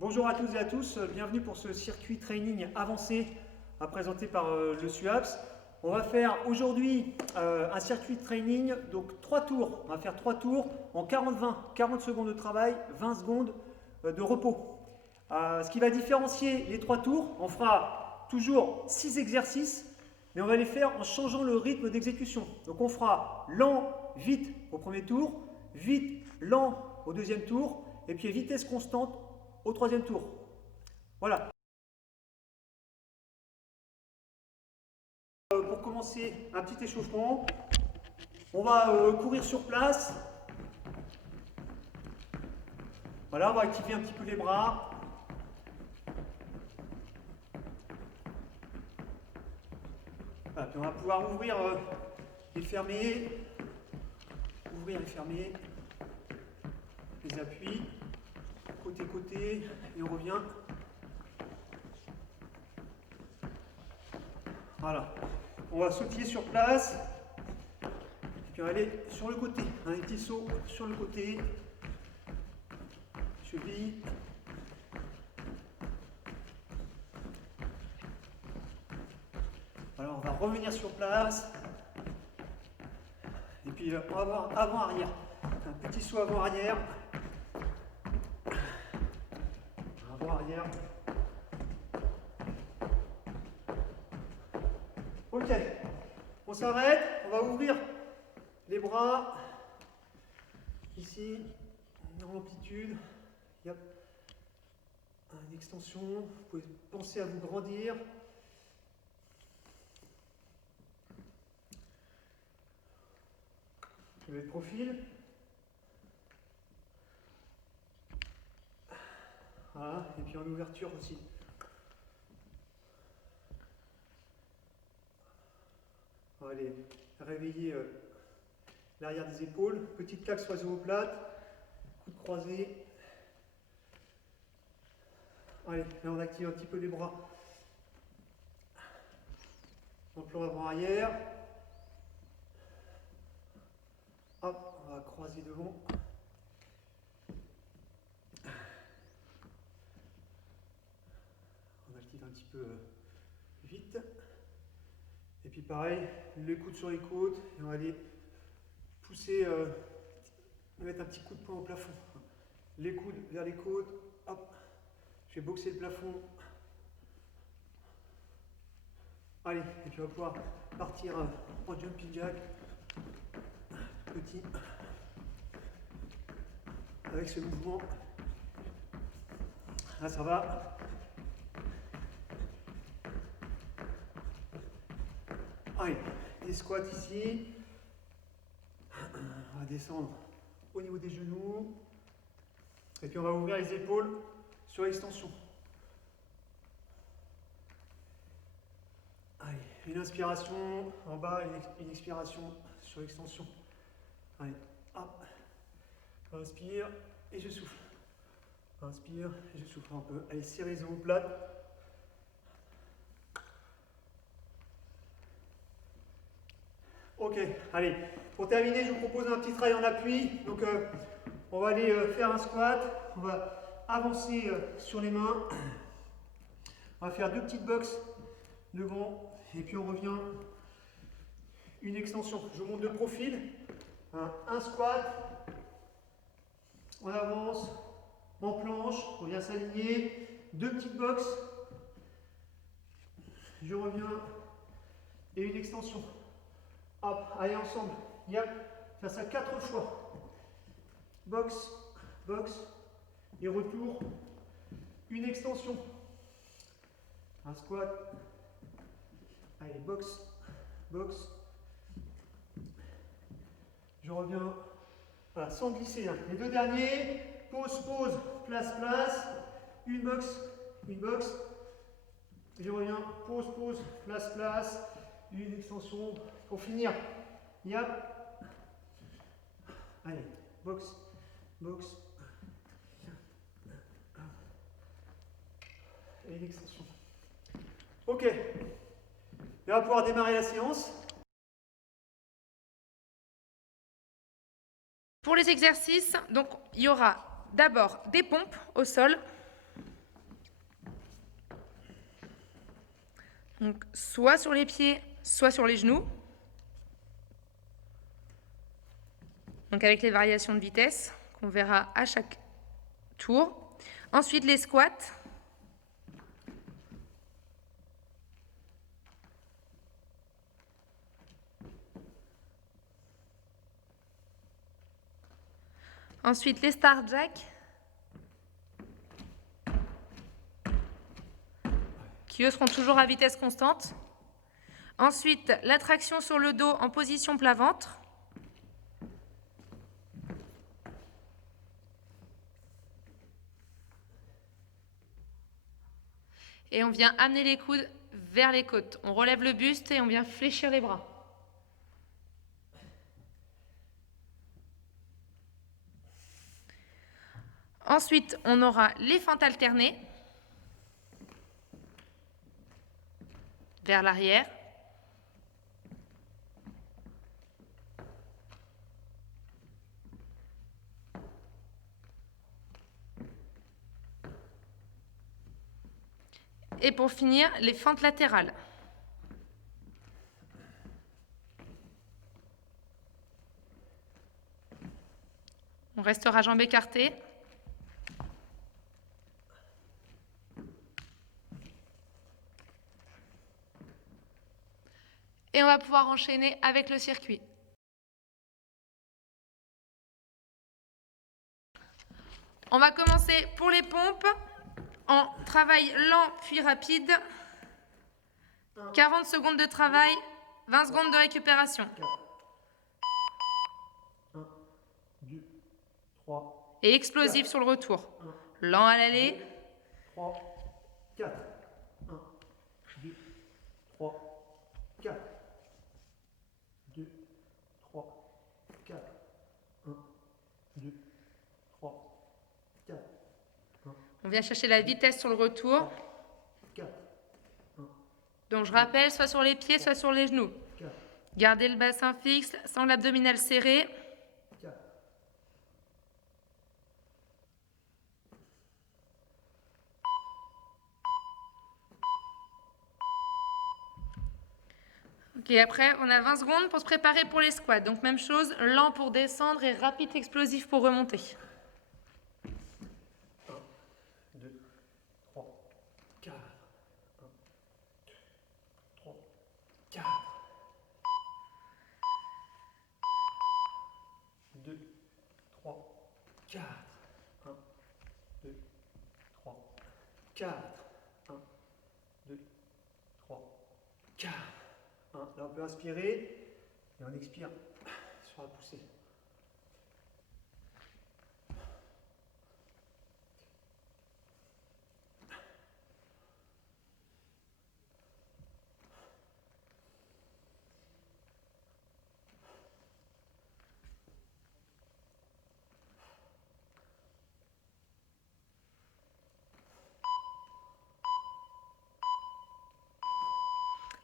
Bonjour à toutes et à tous, bienvenue pour ce circuit training avancé présenté par le SUAPS. On va faire aujourd'hui un circuit de training, donc 3 tours. On va faire 3 tours en 40-20, 40 secondes de travail, 20 secondes de repos. Ce qui va différencier les 3 tours, on fera toujours 6 exercices, mais on va les faire en changeant le rythme d'exécution. Donc on fera lent, vite au premier tour, vite, lent au deuxième tour, et puis vitesse constante au troisième tour. Voilà. Pour commencer, un petit échauffement. On va courir sur place. Voilà, on va activer un petit peu les bras. Voilà, puis on va pouvoir ouvrir et fermer. Ouvrir et fermer. Les appuis. Côté, et on revient. Voilà. On va sautiller sur place. Et puis on va aller sur le côté. Un petit saut sur le côté. Cheville. Alors on va revenir sur place. Et puis on va voir avant-arrière. Un petit saut avant-arrière. Avant-arrière. Ok. On s'arrête. On va ouvrir les bras. Ici, en amplitude. Yep. Une extension. Vous pouvez penser à vous grandir. Le profil. Voilà. Et puis en ouverture aussi. On va aller réveiller l'arrière des épaules. Petite claque sur les omoplates. Coude croisé. Allez, là on active un petit peu les bras. En plan avant-arrière. Hop, on va croiser devant. On active un petit peu vite. Et puis pareil, les coudes sur les côtes. Et on va aller pousser, mettre un petit coup de poing au plafond. Les coudes vers les côtes. Hop, je vais boxer le plafond. Allez, et puis on va pouvoir partir en jumping jack. Petit. Avec ce mouvement. Là, ça va. Allez, des squats ici. On va descendre au niveau des genoux. Et puis on va ouvrir les épaules sur l'extension. Allez, une inspiration en bas, une expiration sur l'extension. Allez, hop. Inspire et je souffle. Inspire et je souffle un peu. Allez, serrez les omoplates. Ok, allez, pour terminer, je vous propose un petit travail en appui. Donc, on va aller faire un squat. On va avancer sur les mains. On va faire 2 petites boxes devant. Et puis, on revient. Une extension. Je vous montre de profil. Un squat. On avance. En planche. On vient s'aligner. 2 petites boxes. Je reviens. Et une extension. Hop, allez ensemble. Yep. Faire ça 4 fois. Box, box, et retour. Une extension. Un squat. Allez, box, box. Je reviens. Voilà, sans glisser. Là. Les 2 derniers. Pause, pause, place, place. Une box, une box. Je reviens. Pause, pause, place, place. Une extension. Pour finir, yep. Allez, box, box. Et l'extension. Ok. Et on va pouvoir démarrer la séance. Pour les exercices, donc, il y aura d'abord des pompes au sol. Donc, soit sur les pieds, soit sur les genoux. Donc, avec les variations de vitesse qu'on verra à chaque tour. Ensuite, les squats. Ensuite, les star jacks, qui eux seront toujours à vitesse constante. Ensuite, la traction sur le dos en position plat-ventre. Et on vient amener les coudes vers les côtes. On relève le buste et on vient fléchir les bras. Ensuite, on aura les fentes alternées vers l'arrière. Et pour finir, les fentes latérales. On restera jambes écartées. Et on va pouvoir enchaîner avec le circuit. On va commencer pour les pompes en travail lent puis rapide. 40 secondes de travail, 20 secondes de récupération. 1, 2, 3. Et explosif sur le retour. Lent à l'aller. 3, 4. 1, 2, 3, 4. 2, 3, 4. 1, 2, 3, 4. On vient chercher la vitesse sur le retour. 4. Donc je rappelle, soit sur les pieds, soit sur les genoux. 4. Gardez le bassin fixe, sangle abdominale serrée. 4. Ok, après on a 20 secondes pour se préparer pour les squats. Donc même chose, lent pour descendre et rapide explosif pour remonter. 1, 2, 3, 4. 1, 2, 3, 4. 2, 3, 4. 1, 2, 3, 4. 1, 2, 3, 4. Là, on peut inspirer et on expire sur la poussée.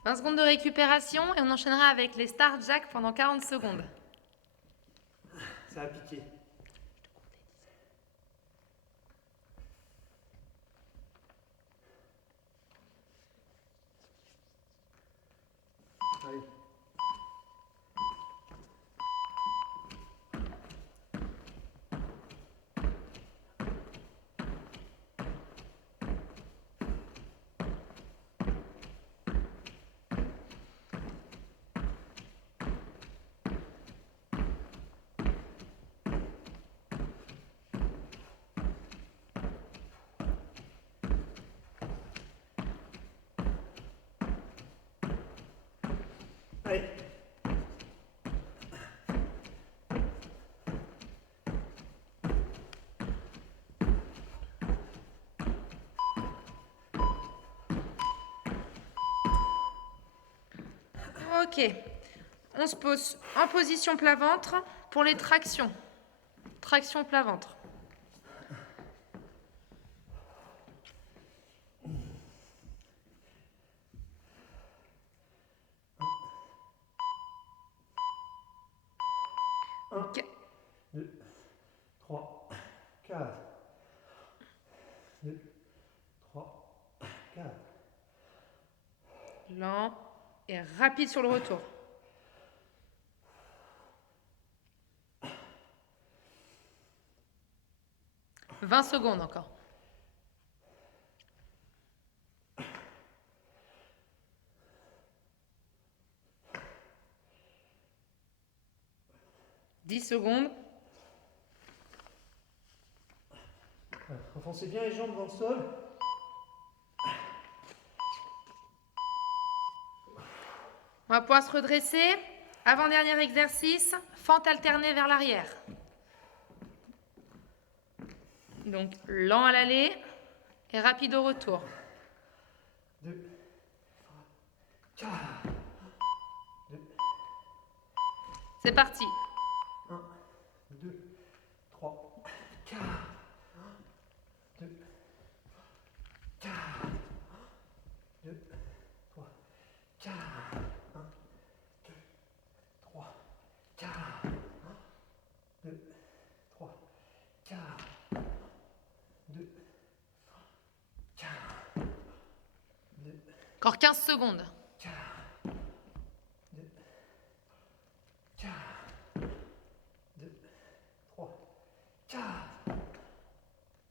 « 20 secondes de récupération et on enchaînera avec les star jacks pendant 40 secondes. Ça a piqué. Allez. Allez. Ok, on se pose en position plat-ventre pour les tractions. Traction plat-ventre. Ok. 2, 3, 4. 2, 3, 4. lent et rapide sur le retour. 20 secondes encore. « 10 secondes. » Enfoncez bien les jambes dans le sol. On va pouvoir se redresser. Avant-dernier exercice, fente alternée vers l'arrière. Donc, lent à l'aller et rapide au retour. 2, 4. C'est parti. 1, 2, 3, 4. 2, 4. 2, 3, 4. 1, 2, 3, 4. 2, 3, 4. 2, 4. 2, Encore 15 secondes. 4. 2, 4. 2, 3, 4.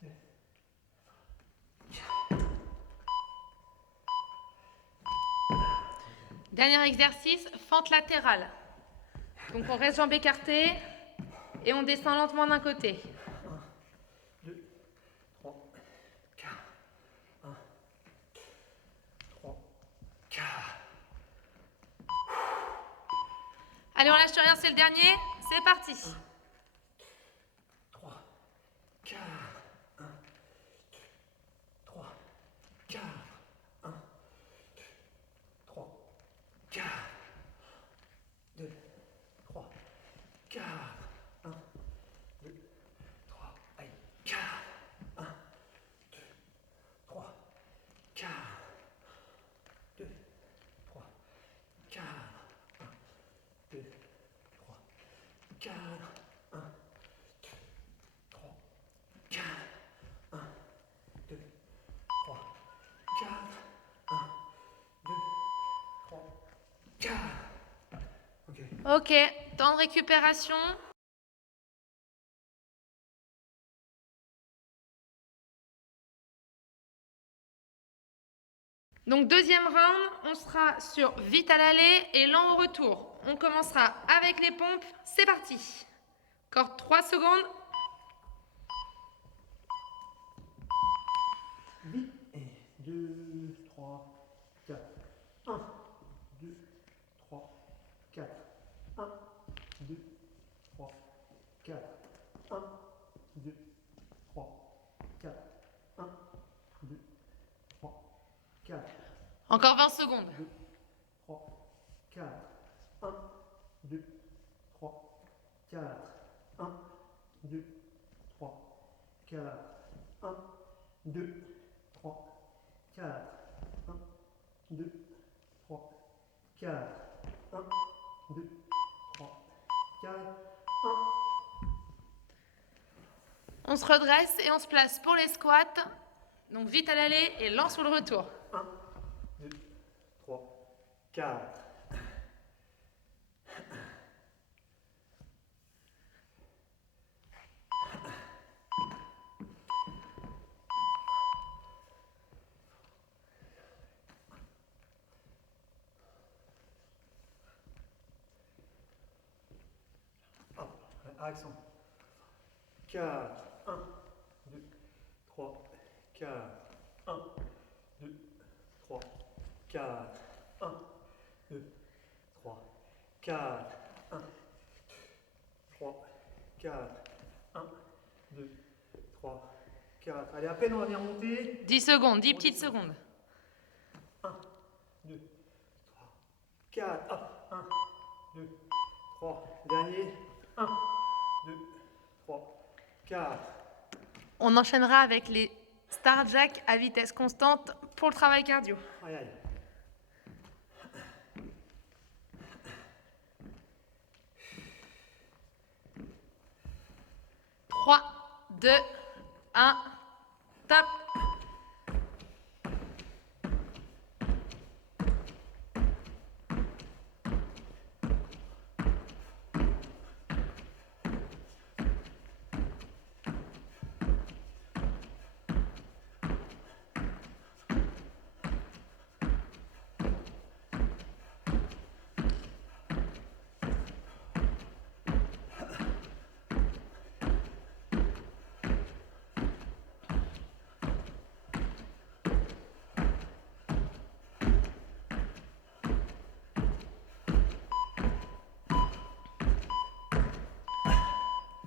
2, 4. Dernier exercice, fente latérale. Donc on reste jambes écartées et on descend lentement d'un côté. 2, 3, 4. 1, 3, 4. Allez, on lâche rien, c'est le dernier. C'est parti. 3, 4. 1, 2, 3, 4. 1, 2, 3, 4. 2, 3, 4. 1, 2, 3, allez, 4. 1, 2, 3, 4. 2, 3, 4. 1, 2, 3, 4. 1, 2, 3, 4. 1, 2, 3, 4. 1, 2, 3, 4. Ok. Ok, temps de récupération. Donc deuxième round, on sera sur vite à l'aller et lent au retour. On commencera avec les pompes, c'est parti. Encore 3 secondes. Vite. Et 2, 3, 4. 1, 2, 3, 4. 1, 2, 3, 4. 1, 2, 3, 4. 1, 2, 3, 4. Encore 20 secondes. 2, 3, 4. 1, 2, 3, 4. 1, 2, 3, 4. 1, 2, 3, 4. 1, 2, 3, 4. 1, 2, 3, 4. 1. On se redresse et on se place pour les squats. Donc vite à l'aller et lent sur le retour. 1, 2, 3, 4. Accent. 4. 1, 2, 3, 4. 1, 2, 3, 4. 1, 2, 3, 4. 1, 3, 4. 1, 2, 3, 4. Allez, à peine on va venir monter. 10 secondes, 10 petites secondes. 1, 2, 3, 4. Hop. 1, 2, 3. Dernier. 1, 2, 3, 4. On enchaînera avec les Star Jack à vitesse constante pour le travail cardio. Aïe, aïe. 3, 2, 1, top.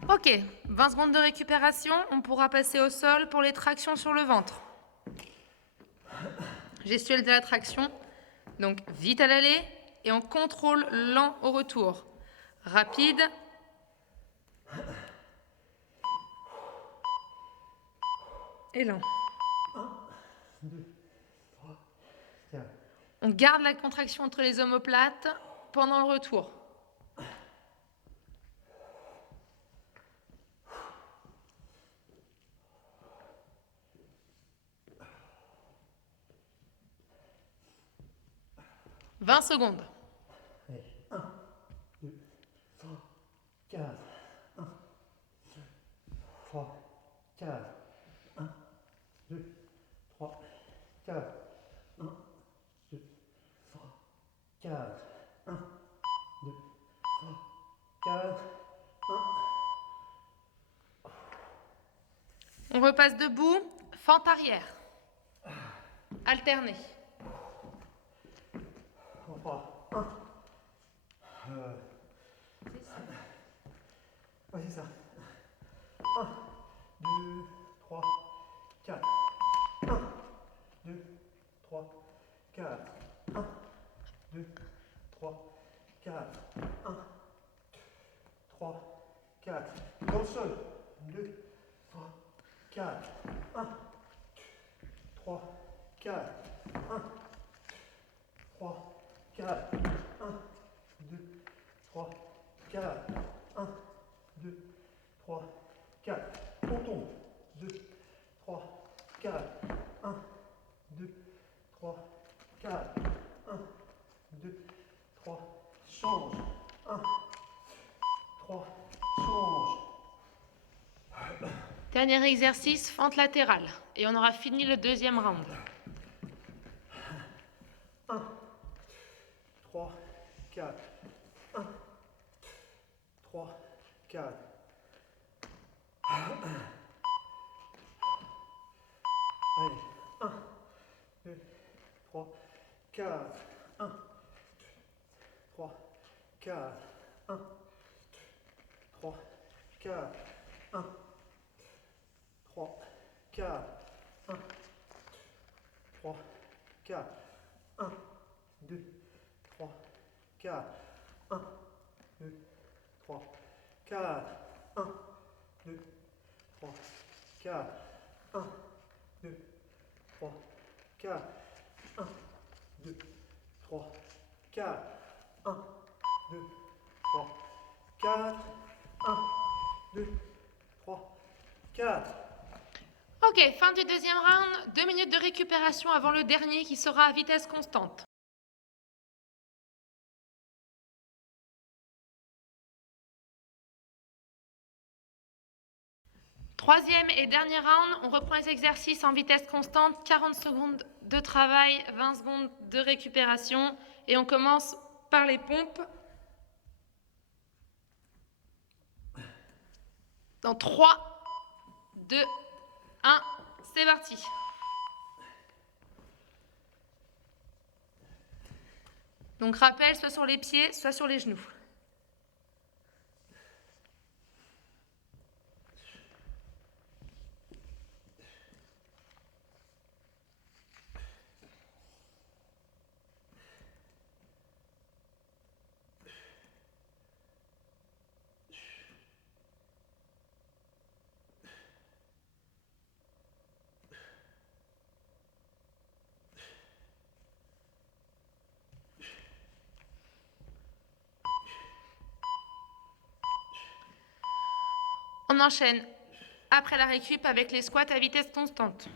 Ok, 20 secondes de récupération, on pourra passer au sol pour les tractions sur le ventre. Gestuelle de la traction, donc vite à l'aller et en contrôle lent au retour. Rapide. Et lent. 2, 3, 4. On garde la contraction entre les omoplates pendant le retour. « 20 secondes. Allez, 1, 2, 3, 4. 1, 2, 3, 4. 1, 2, 3, 4. 1, 2, 3, 4. 1, 2, 3, 4. 1. On repasse debout, fente arrière. Alterné. On fera 1. Ouais, c'est ça. 1, 2, 3, 4. 1, 2, 3, 4. 1, 2, 3, 4. 1, 2, 3, 4. Dans le sol. 2, 3, 4. 1, 2, 3, 4. 1, 3, 4. 1, 2, 3, 4. 1, 2, 3, 4. On tombe. 2, 3, 4. 1, 2, 3, 4. 1, 2, 3. Change. 1, 3. Change. Dernier exercice, fente latérale. Et on aura fini le deuxième round. 1, 3, 4. 1, 3, 4. Allez, 1, 2, 3, 4. 1, 2, 3, 4. 1, 2, 3, 4. 1, 3, 4. 1, 3, 4. 1, 2, 3, 4. 1, 2, 3, 4. 1, 2, 3, 4. 1, 2, 3, 4. 1, 2, 3, 4. 1, 2, 3, 4. 1, 2, 3, 4. Ok, fin du deuxième round. 2 minutes de récupération avant le dernier qui sera à vitesse constante. Troisième et dernier round, on reprend les exercices en vitesse constante, 40 secondes de travail, 20 secondes de récupération et on commence par les pompes. Dans 3, 2, 1, c'est parti. Donc rappel, soit sur les pieds, soit sur les genoux. On enchaîne après la récup avec les squats à vitesse constante.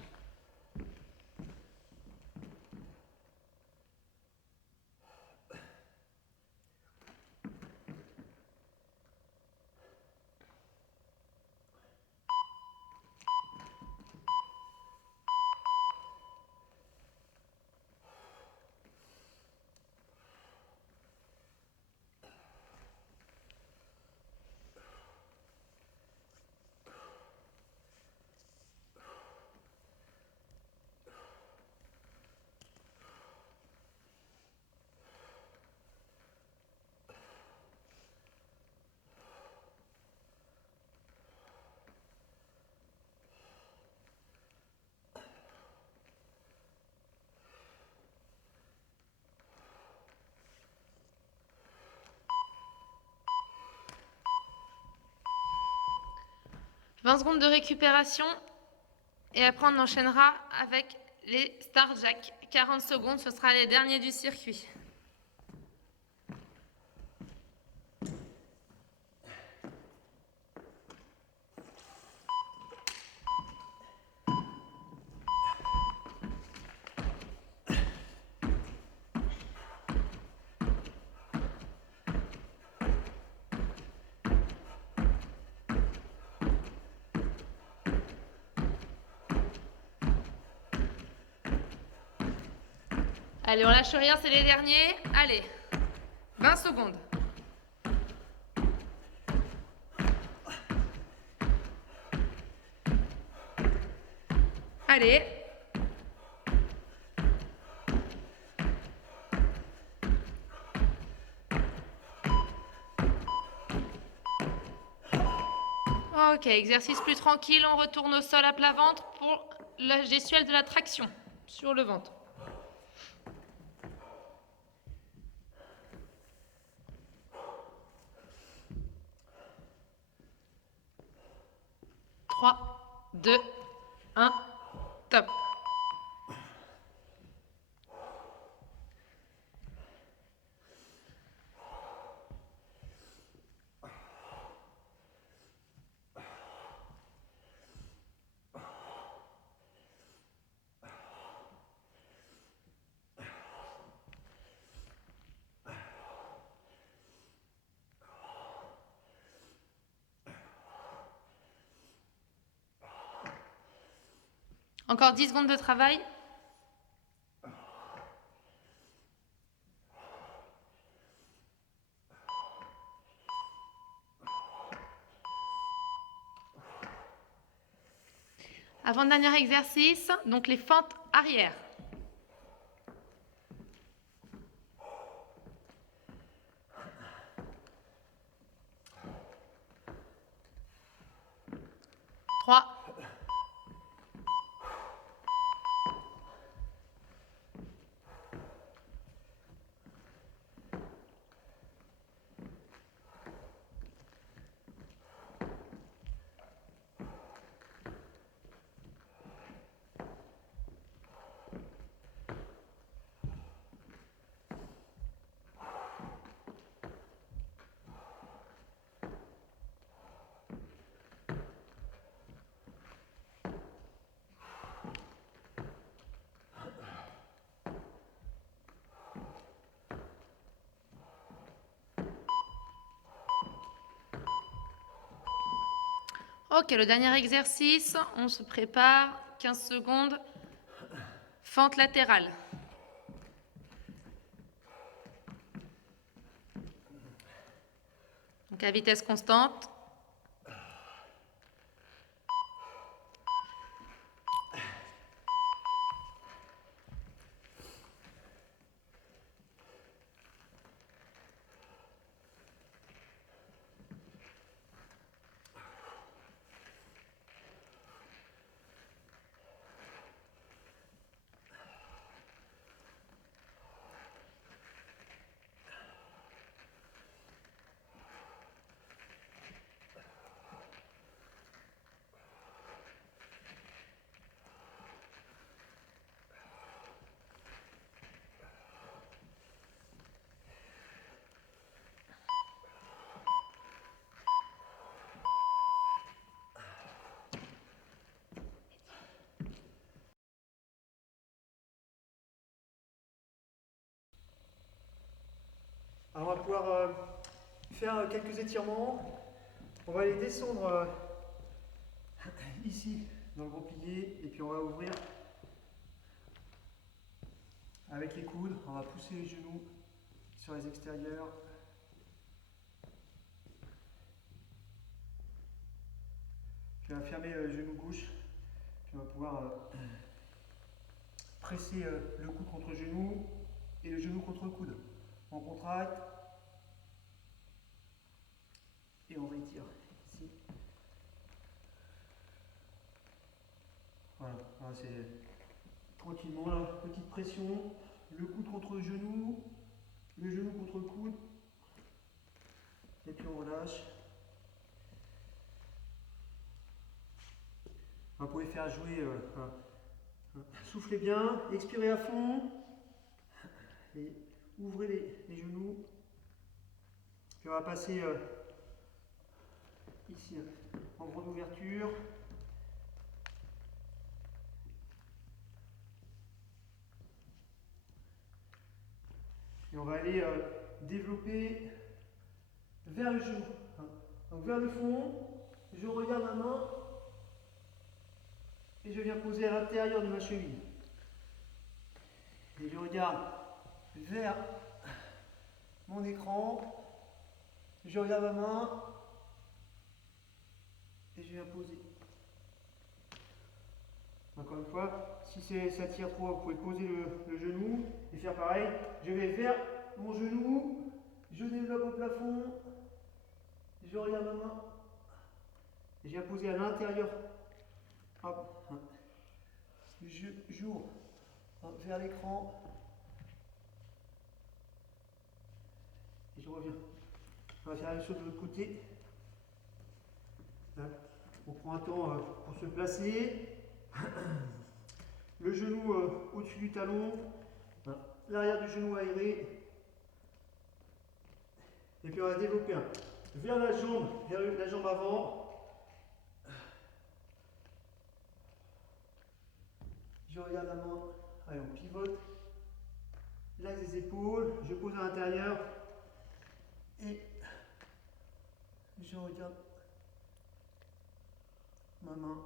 20 secondes de récupération et après on enchaînera avec les Star Jack. 40 secondes, ce sera les derniers du circuit. Allez, on lâche rien, c'est les derniers. Allez, 20 secondes. Allez. Ok, exercice plus tranquille, on retourne au sol à plat ventre pour la gestuelle de la traction sur le ventre. Trois, 2, 1, top. Encore 10 secondes de travail. Avant-dernier exercice, donc les fentes arrière. Trois. Ok, le dernier exercice, on se prépare, 15 secondes, fente latérale. Donc à vitesse constante. Alors on va pouvoir faire quelques étirements. On va aller descendre ici dans le gros plié et puis on va ouvrir avec les coudes. On va pousser les genoux sur les extérieurs. Puis on va fermer le genou gauche. Puis on va pouvoir presser le coude contre le genou et le genou contre le coude. On contracte et on rétire ici. Voilà, voilà c'est tranquillement là, petite pression, le coude contre le genou contre le coude, et puis on relâche. faire jouer. Soufflez bien, expirez à fond. Et ouvrez les genoux. Puis on va passer ici en grande ouverture. Et on va aller développer vers le genou. Donc vers le fond, je regarde ma main et je viens poser à l'intérieur de ma cheville. Et je regarde vers mon écran, je regarde ma main et je viens poser. Encore une fois, si ça tire trop, vous pouvez poser le genou et faire pareil. Je vais vers mon genou, je développe au plafond, je regarde ma main et je viens poser à l'intérieur. Hop. J'ouvre vers l'écran et je reviens. On va faire la même chose de l'autre côté. On prend un temps pour se placer. Le genou au-dessus du talon, l'arrière du genou aéré. Et puis on va développer vers la jambe avant. Je regarde la main, allez on pivote. L'axe des épaules, je pose à l'intérieur. Et je regarde ma main.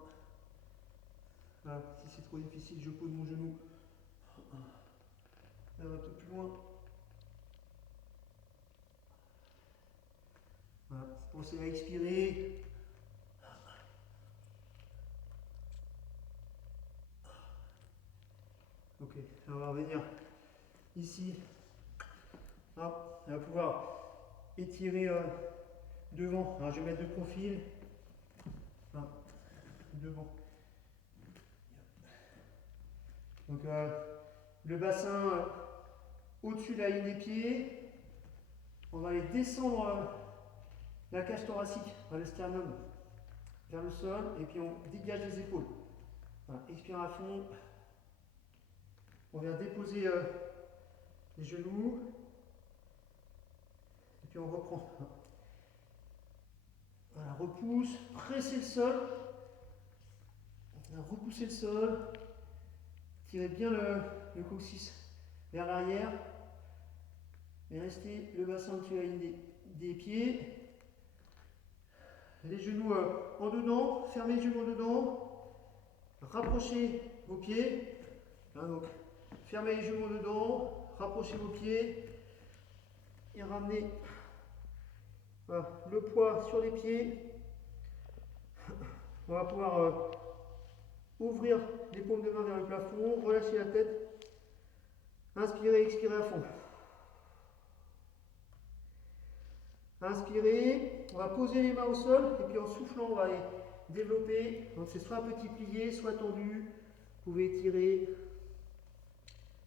Voilà, si c'est trop difficile, je pose mon genou un peu plus loin. Voilà, pensez à expirer. Ok, on va revenir ici. Hop, on va pouvoir étirer devant. Alors, je vais mettre de profil. Enfin, devant. Donc le bassin au-dessus de la ligne des pieds. On va aller descendre la cage thoracique, le sternum, vers le sol. Et puis on dégage les épaules. Voilà, expire à fond. On vient déposer les genoux. Et puis on reprend. Voilà, repousse, pressez le sol. Repoussez le sol. Tirez bien le coccyx vers l'arrière. Et restez le bassin au-dessus de la ligne des pieds. Les genoux en dedans. Fermez les genoux en dedans. Rapprochez vos pieds. Là, donc, fermez les genoux en dedans. Rapprochez vos pieds. Et ramenez le poids sur les pieds. On va pouvoir ouvrir les paumes de main vers le plafond, relâchez la tête, inspirez, expirez à fond. Inspirez, on va poser les mains au sol et puis en soufflant, on va aller développer. Donc c'est soit un petit plié, soit tendu. Vous pouvez étirer,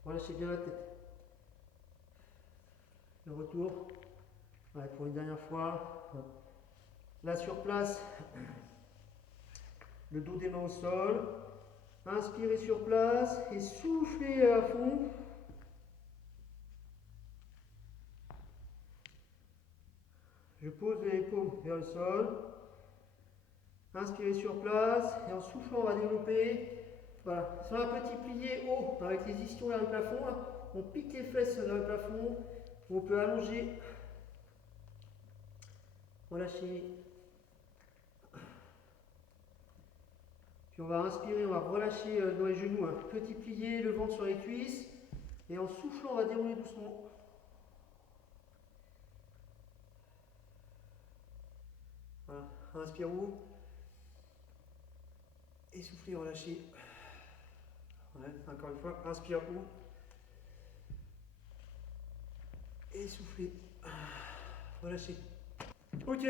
relâchez bien la tête. Le retour, voilà, pour une dernière fois. Là sur place, le dos des mains au sol. Inspirez sur place et soufflez à fond. Je pose les paumes vers le sol. Inspirez sur place et en soufflant, on va développer. Voilà, sur un petit plié haut avec les ischions vers le plafond. On pique les fesses vers le plafond. On peut allonger. Relâcher. Puis on va inspirer, on va relâcher dans les genoux un petit plié, le ventre sur les cuisses. Et en soufflant, on va dérouler doucement. Voilà, inspire haut. Et soufflez, relâchez. Ouais, encore une fois, inspire haut. Et soufflez. Relâchez. Ok.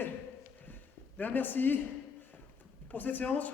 Bien, merci pour cette séance.